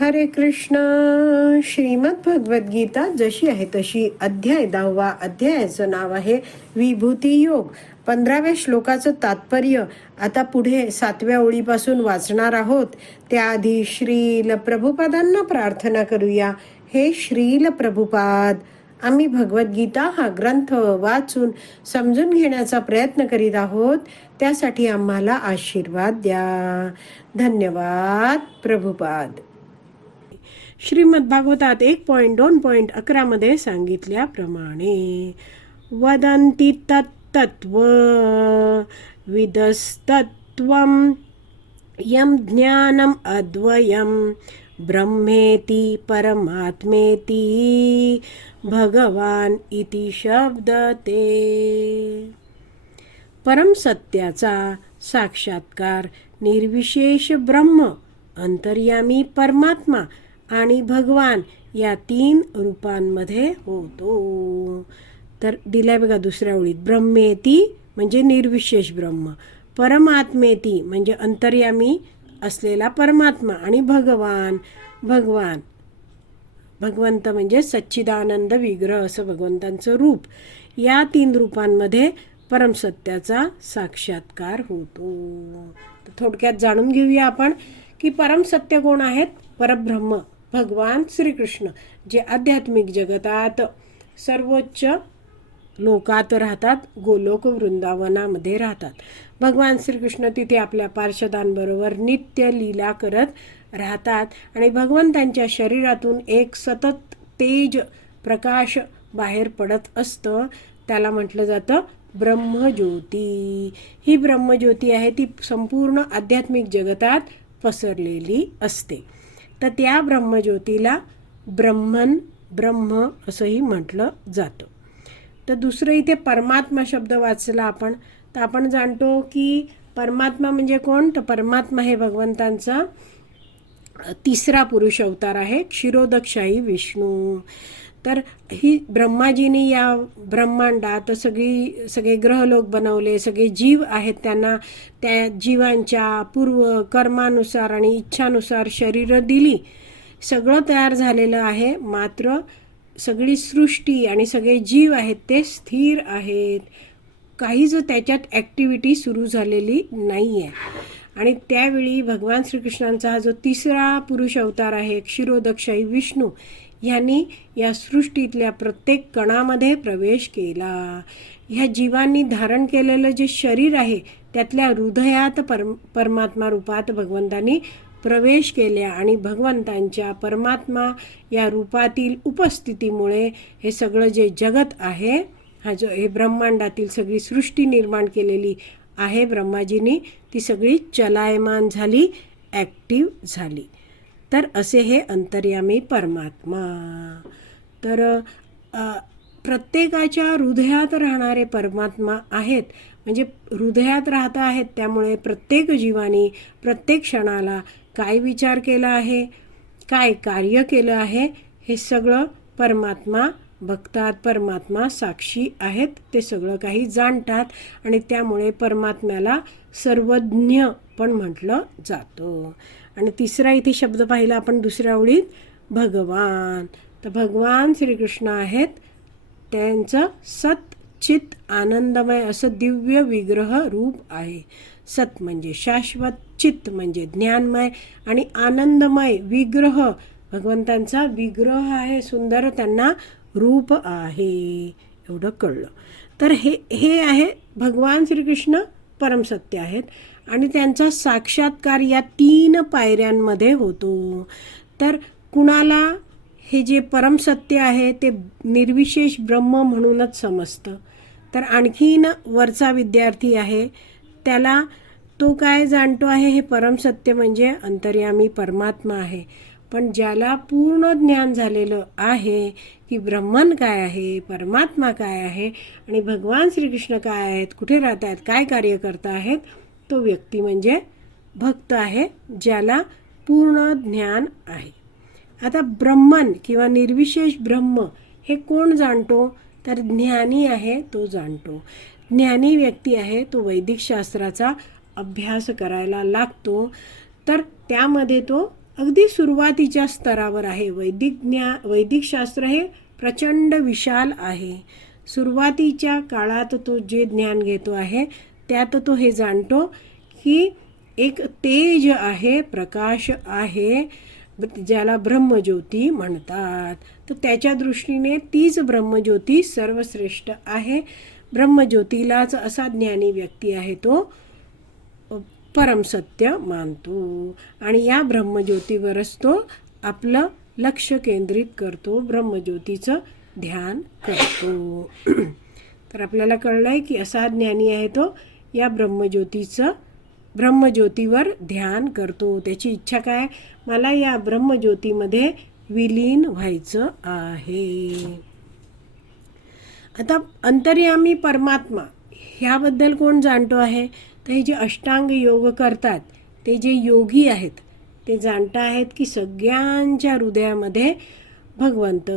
हरे कृष्ण. श्रीमद भगवद्गीता जशी आहे तशी अध्याय दहावा अध्यायाचं नाव आहे विभूती योग. पंधराव्या श्लोकाचं तात्पर्य आता पुढे सातव्या ओळीपासून वाचणार आहोत. त्याआधी श्रील प्रभुपादांना प्रार्थना करूया. हे श्रील प्रभुपाद आम्ही भगवद्गीता हा ग्रंथ वाचून समजून घेण्याचा प्रयत्न करीत आहोत. त्यासाठी आम्हाला आशीर्वाद द्या. धन्यवाद प्रभुपाद. श्रीमद भागवतात एक पॉईंट दोन पॉईंट अकरामध्ये सांगितल्याप्रमाणे वदन्ति तत्तत्व विदस्तत्वं यं ज्ञानम् अद्वयं ब्रह्मेति परमात्मेती भगवान इति शब्द ते परमसत्याचा साक्षात्कार निर्विशेष ब्रह्म अंतर्यामी परमात्मा आणि भगवान या तीन रूपांमध्ये होतो. तर दिलाय बघा दुसऱ्या ओळीत ब्रह्मेती म्हणजे निर्विशेष ब्रह्म परमात्मेती म्हणजे अंतर्यामी असलेला परमात्मा आणि भगवान. भगवान भगवंत म्हणजे सच्चिदानंद विग्रह असं भगवंतांचं रूप. या तीन रूपांमध्ये परमसत्याचा साक्षात्कार होतो. तर थोडक्यात जाणून घेऊया आपण की परमसत्य कोण आहेत? परब्रह्म. भगवान श्रीकृष्ण जे आध्यात्मिक जगतात सर्वोच्च लोकात राहतात गोलोक वृंदावनामध्ये राहतात. भगवान श्रीकृष्ण तिथे आपल्या पार्षदांबरोबर नित्य लीला करत राहतात आणि भगवंतांच्या शरीरातून एक सतत तेज प्रकाश बाहेर पडत असतं. त्याला म्हटलं जातं ब्रह्मज्योती. ही ब्रह्मज्योती आहे ती संपूर्ण आध्यात्मिक जगतात पसरलेली असते. तर त्या ब्रह्मज्योतीला ब्रह्मन ब्रह्म असंही म्हटलं जातं. तर दुसरं इथे परमात्मा शब्द वाचला आपण. तर आपण जाणतो की परमात्मा म्हणजे कोण? तर परमात्मा हे भगवंतांचा तिसरा पुरुष अवतार आहे क्षीरोदकशाही विष्णू. तर ही ब्रह्माजीने या ब्रह्मांडात सगळी सगळे ग्रहलोक बनवले सगळे जीव आहेत त्यांना त्या जीवांच्या पूर्व कर्मानुसार आणि इच्छानुसार शरीरं दिली. सगळं तयार झालेलं आहे मात्र सगळी सृष्टी आणि सगळे जीव आहेत ते स्थिर आहेत. काहीच त्याच्यात ॲक्टिव्हिटी सुरू झालेली नाही आहे आणि त्यावेळी भगवान श्रीकृष्णांचा हा जो तिसरा पुरुष अवतार आहे क्षीरोदक्षाई विष्णू ह्यांनी या सृष्टीतल्या प्रत्येक कणामध्ये प्रवेश केला. ह्या जीवांनी धारण केलेलं जे शरीर आहे त्यातल्या हृदयात परम परमात्मा रूपात भगवंतांनी प्रवेश केल्या आणि भगवंतांच्या परमात्मा या रूपातील उपस्थितीमुळे हे सगळं जे जगत आहे हा जो हे ब्रह्मांडातील सगळी सृष्टी निर्माण केलेली आहे ब्रह्माजींनी ती सगळी चलायमान झाली ॲक्टिव्ह झाली. तर असे हे अंतर्यामी परमात्मा. तर प्रत्येकाच्या हृदयात राहणारे परमात्मा आहेत. म्हणजे हृदयात राहत आहेत त्यामुळे प्रत्येक जीवानी प्रत्येक क्षणाला काय विचार केला आहे काय कार्य केलं आहे हे सगळं परमात्मा बघतात परमात्मा साक्षी आहेत ते सगळं काही जाणतात आणि त्यामुळे परमात्म्याला सर्वज्ञ पण म्हटलं जातं. आणि तिसरा इथे शब्द पाहिला आपण दुसऱ्या ओळीत भगवान. तर भगवान श्रीकृष्ण आहेत. त्यांचं सत चित आनंदमय असं दिव्य विग्रह रूप आहे. सत म्हणजे शाश्वत चित्त म्हणजे ज्ञानमय आणि आनंदमय विग्रह. भगवंतांचा विग्रह आहे सुंदर त्यांना रूप आहे. एवढं कळलं. तर हे हे आहे भगवान श्रीकृष्ण परमसत्य आहेत. आणि त्यांचा साक्षात्कार या तीन पायऱ्यांमध्ये होतो. तर कुणाला हे जे परमसत्य आहे ते निर्विशेष ब्रह्म म्हणूनच समजतं. तर आणखीन वरचा विद्यार्थी आहे त्याला तो काय जाणतो आहे हे परमसत्य म्हणजे अंतर्यामी परमात्मा आहे. पण ज्याला पूर्ण ज्ञान झालेलं आहे की ब्रह्मन काय आहे परमात्मा काय आहे आणि भगवान श्रीकृष्ण काय आहेत कुठे राहत आहेत काय कार्य करत आहेत तो व्यक्ती म्हणजे भक्त आहे ज्याला पूर्ण ज्ञान आहे. आता ब्रह्मन किंवा निर्विशेष ब्रह्म हे कोण जाणतो? तर ज्ञानी आहे तो जाणतो. ज्ञानी व्यक्ती आहे तो वैदिक शास्त्राचा अभ्यास करायला लागतो. तर त्यामध्ये तो अगदी सुरुवातीच्या स्तरावर आहे. वैदिक ज्ञा वैदिक शास्त्र हे प्रचंड विशाल आहे. सुरुवातीच्या काळात तो जे ज्ञान घेतो आहे त्यात तो हे जाणतो की एक तेज आहे प्रकाश आहे ज्याला ब्रह्मज्योती म्हणतात. तर त्याच्या दृष्टीने तीच ब्रह्मज्योती सर्वश्रेष्ठ आहे. ब्रह्मज्योतीलाच असा ज्ञानी व्यक्ती आहे तो परमसत्य मानतो. आणि या ब्रह्मज्योतीवरच तो आपलं लक्ष केंद्रित करतो ब्रह्मज्योतीचं ध्यान करतो. तर आपल्याला कळलं आहे की असा ज्ञानी आहे तो या ब्रह्मज्योतीचं ब्रह्मज्योतीवर ध्यान करतो. त्याची इच्छा काय? मला या ब्रह्मज्योतीमध्ये विलीन व्हायचं आहे. आता अंतर्यामी परमात्मा ह्याबद्दल कोण जाणतो आहे? तर हे जे अष्टांग योग करतात ते जे योगी आहेत ते जाणता आहेत की सगळ्यांच्या हृदयामध्ये भगवंत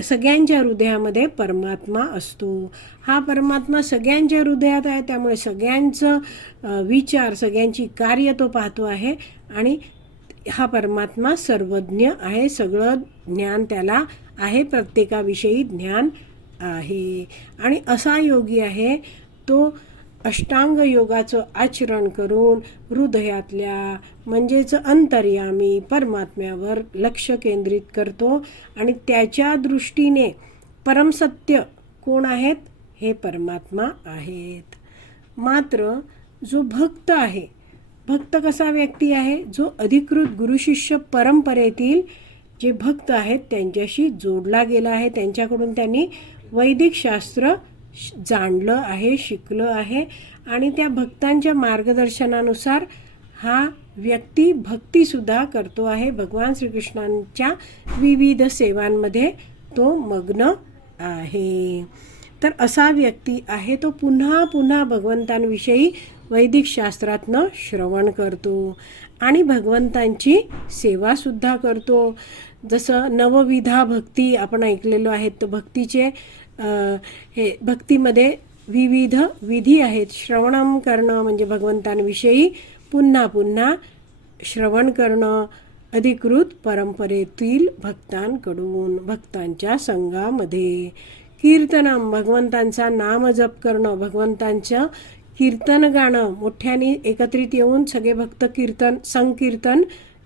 सगळ्यांच्या हृदयामध्ये परमात्मा असतो. हा परमात्मा सगळ्यांच्या हृदयात आहे त्यामुळे सगळ्यांचं विचार सगळ्यांची कार्य तो पाहतो आहे आणि हा परमात्मा सर्वज्ञ आहे सगळं ज्ञान त्याला आहे प्रत्येकाविषयी ज्ञान आहे. आणि असा योगी आहे तो अष्टांग योगाचं आचरण करून हृदयातल्या म्हणजेच अंतर्यामी परमात्म्यावर लक्ष केंद्रित करतो आणि त्याच्या दृष्टीने परमसत्य कोण आहेत? हे परमात्मा आहेत. मात्र जो भक्त आहे भक्त कसा व्यक्ती आहे? जो अधिकृत गुरुशिष्य परंपरेतील जे भक्त आहेत त्यांच्याशी जोडला गेला आहे त्यांच्याकडून त्यांनी वैदिक शास्त्र जाणलं आहे शिकलं आहे आणि त्या भक्तांच्या मार्गदर्शनानुसार हा व्यक्ती भक्तीसुद्धा करतो आहे. भगवान श्रीकृष्णांच्या विविध सेवांमध्ये तो मग्न आहे. तर असा व्यक्ती आहे तो पुन्हा पुन्हा भगवंतांविषयी वैदिक शास्त्रातनं श्रवण करतो आणि भगवंतांची सेवासुद्धा करतो. जसं नवविधा भक्ती आपण ऐकलेलो आहेत तर भक्तीचे हे भक्तीमध्ये विविध विधी आहेत. श्रवणम करणं म्हणजे भगवंतांविषयी पुन्हा पुन्हा श्रवण करणं अधिकृत परंपरेतील भक्तांकडून भक्तांच्या संघामध्ये. कीर्तनम भगवंतांचा नाम जप करणं भगवंतांचं कीर्तन गाणं मोठ्याने एकत्रित येऊन सगळे भक्त कीर्तन संकीर्तन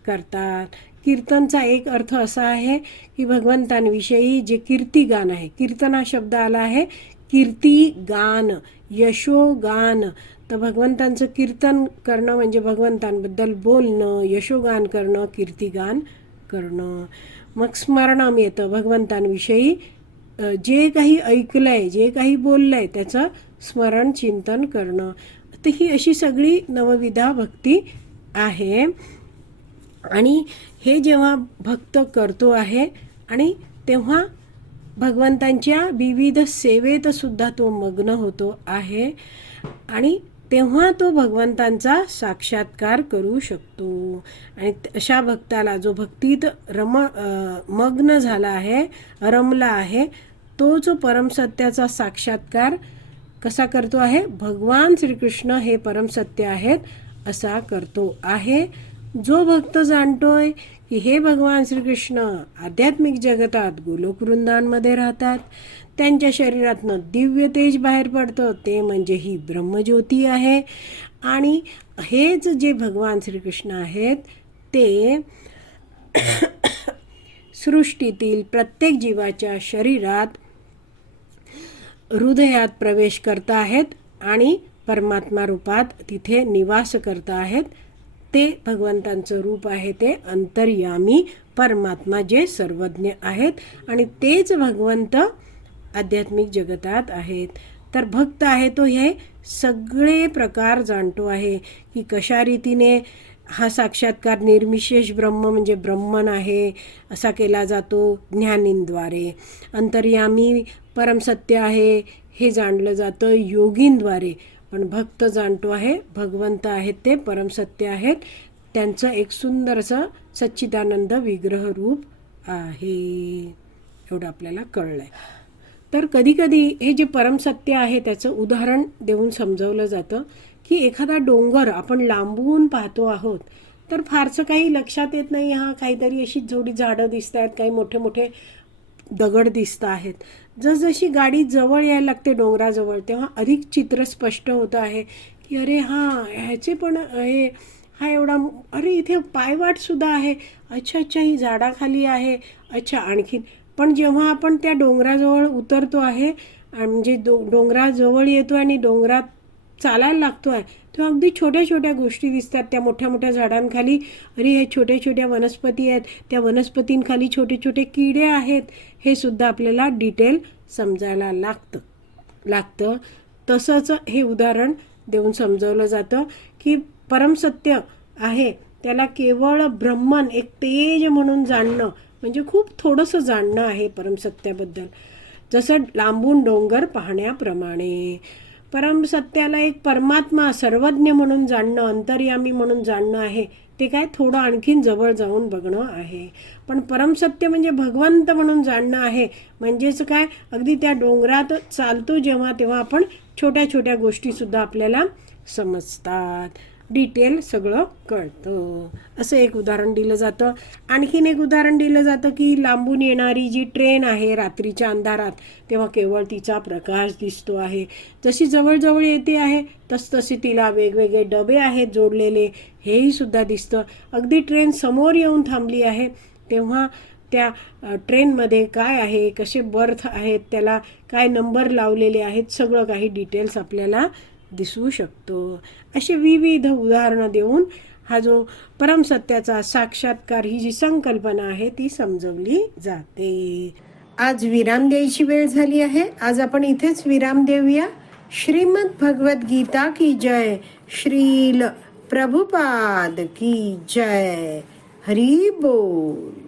करतात. कीर्तनचा एक अर्थ असा आहे की भगवंतांविषयी जे कीर्तिगान आहे कीर्तन हा शब्द आला आहे कीर्ती गान यशोगान तर भगवंतांचं कीर्तन करणं म्हणजे भगवंतांबद्दल बोलणं यशोगान करणं कीर्तिगान करणं. मग स्मरणम येतं भगवंतांविषयी. जे काही ऐकलं आहे जे काही बोललं आहे त्याचं स्मरण चिंतन करणं. तर ही अशी सगळी नवविधा भक्ती आहे. आणि हे जेव्हा भक्त करतो आहे आणि तेव्हा भगवंतांच्या विविध सेवेत सुद्धा तो मग्न होतो आहे आणि तेव्हा तो भगवंतांचा साक्षात्कार करू शकतो. आणि अशा भक्ताला जो भक्तीत रम मग्न झाला आहे रमला आहे तो जो परमसत्याचा साक्षात्कार कसा करतो आहे? भगवान श्रीकृष्ण हे परमसत्य आहेत असा करतो आहे. जो भक्त जाणतोय की हे भगवान श्रीकृष्ण आध्यात्मिक जगतात गोलोकवृंदांमध्ये राहतात त्यांच्या शरीरातनं दिव्य तेज बाहेर पडतं ते म्हणजे ही ब्रह्मज्योती आहे. आणि हेच जे भगवान श्रीकृष्ण आहेत ते सृष्टीतील प्रत्येक जीवाच्या शरीरात हृदयात प्रवेश करत आहेत आणि परमात्मा रूपात तिथे निवास करत आहेत. ते भगवंतांचं रूप आहे ते अंतर्यामी परमात्मा जे सर्वज्ञ आहेत आणि तेच भगवंत आध्यात्मिक जगतात आहेत. तर भक्त आहे तो हे सगळे प्रकार जाणतो आहे की कशा रीतीने हा साक्षात्कार निर्विशेष ब्रह्म म्हणजे ब्रह्मन आहे असा केला जातो ज्ञानींद्वारे. अंतर्यामी परमसत्य आहे हे जाणलं जातं योगींद्वारे. पण भक्त जाणतो आहे भगवंत आहेत ते परमसत्य आहेत. त्यांचं एक सुंदर असं सच्चिदानंद विग्रह रूप आहे. एवढं आपल्याला कळलं आहे तर कधीकधी हे जे परमसत्य आहे त्याचं उदाहरण देऊन समजवलं जातं की एखादा डोंगर आपण लांबून पाहतो आहोत तर फारसं काही लक्षात येत नाही. हा काहीतरी अशी थोडी झाडं दिसत आहेत काही मोठे मोठे दगड दिसत आहेत. जसजशी गाडी जवळ यायला लागते डोंगराजवळ तेव्हा अधिक चित्र स्पष्ट होतं आहे की अरे हां ह्याचे पण हे हा एवढा अरे इथे पायवाटसुद्धा आहे. अच्छा अच्छा ही झाडाखाली आहे. अच्छा आणखीन पण जेव्हा आपण त्या डोंगराजवळ उतरतो आहे आणि म्हणजे डो डोंगराजवळ येतो आणि डोंगरात चालायला लागतो आहे तेव्हा अगदी छोट्या छोट्या गोष्टी दिसतात त्या मोठ्या मोठ्या झाडांखाली. अरे हे छोट्या छोट्या वनस्पती आहेत. त्या वनस्पतींखाली छोटे छोटे किडे आहेत. हे सुद्धा आपल्याला डिटेल समजायला लागतं. लागतं. तसंच हे उदाहरण देऊन समजवलं जातं की परमसत्य आहे. त्याला केवळ ब्रह्मन एक तेज म्हणून जाणणं म्हणजे खूप थोडंसं जाणणं आहे परमसत्याबद्दल जसं लांबून डोंगर पाहण्याप्रमाणे. परमसत्याला एक परमात्मा सर्वज्ञ म्हणून जाणणं अंतर्यामी म्हणून जाणणं आहे ते काय थोडं आणखीन जवळ जाऊन बघणं आहे. पण परमसत्य म्हणजे भगवंत म्हणून जाणणं आहे. म्हणजेच काय? अगदी त्या डोंगरात चालतो जेव्हा तेव्हा आपण छोट्या छोट्या गोष्टीसुद्धा आपल्याला समजतात. डिटेल सगळं कळतं. असं एक उदाहरण दिलं जातं. आणखीन एक उदाहरण दिलं जातं की लांबून येणारी जी ट्रेन आहे रात्रीच्या अंधारात तेव्हा केवळ तिचा प्रकाश दिसतो आहे. जशी जवळजवळ येते आहे तसतसे तिला वेगवेगळे डबे आहेत जोडलेले हेही सुद्धा दिसतं. अगदी ट्रेन समोर येऊन थांबली आहे तेव्हा त्या ट्रेनमध्ये काय आहे कसे बर्थ आहेत त्याला काय नंबर लावलेले आहेत सगळं काही डिटेल्स आपल्याला दिसू शकतो. असे विविध उदाहरणं देऊन हा जो परमसत्याचा साक्षात्कार ही जी संकल्पना आहे ती समजवली जाते. आज विराम द्यायची वेळ झाली आहे. आज आपण इथेच विराम देऊया. श्रीमद भगवत गीता की जय. श्रील प्रभुपाद की जय. हरी बोल.